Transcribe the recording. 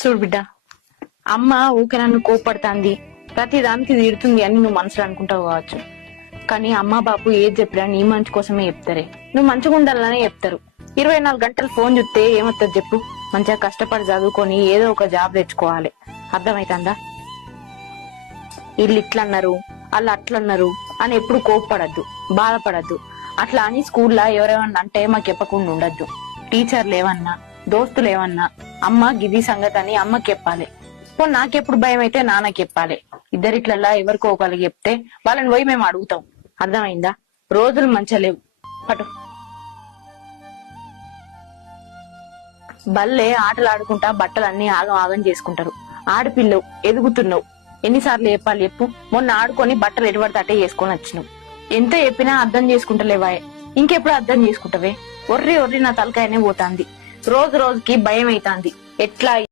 చూడు బిడ్డ. అమ్మ ఊకే నన్ను కోపడుతుంది ప్రతి దానికి తిడుతుంది అని నువ్వు మనసులో అనుకుంటావు కావచ్చు. కానీ అమ్మ బాపు ఏది చెప్పినా నీ మంచి కోసమే చెప్తారే. నువ్వు మంచిగా ఉండాలనే చెప్తారు. ఇరవై నాలుగు గంటలు ఫోన్ చూస్తే ఏమవుతుంది చెప్పు. మంచిగా కష్టపడి చదువుకొని ఏదో ఒక జాబ్ తెచ్చుకోవాలి. అర్థమైతుందా? వీళ్ళు ఇట్లా అన్నారు వాళ్ళు అట్లా అన్నారు అని ఎప్పుడు కోప్పడద్దు బాధపడద్దు. అట్లా అని స్కూల్లో ఎవరేమన్నా అంటే మాకు చెప్పకుండా ఉండద్దు. టీచర్లు ఏమన్నా దోస్తులు ఏమన్నా అమ్మ గిది సంగతి అని అమ్మకి చెప్పాలి. పో నాకెప్పుడు భయం అయితే నాన్నకి చెప్పాలి. ఇద్దరిట్లల్లా ఎవరికో ఒకరికి చెప్తే వాళ్ళని పోయి మేము అడుగుతాం. అర్థమైందా? రోజులు మంచిగా లేవు. పటు. బల్లే ఆటలు ఆడుకుంటా బట్టలు అన్ని ఆగం ఆగం చేసుకుంటారు. ఆడపిల్లవు ఎదుగుతున్నావు. ఎన్నిసార్లు చెప్పాలి చెప్పు. మొన్న ఆడుకొని బట్టలు ఎటువంటి అట్టే చేసుకొని వచ్చినావు. ఎంత చెప్పినా అర్థం చేసుకుంటలేవా ఇంకెప్పుడు అర్థం చేసుకుంటావే? ఒర్రి ఒర్రి నా తలకాయనే పోతాంది. రోజు రోజుకి భయం అవుతాంది. ఎట్లా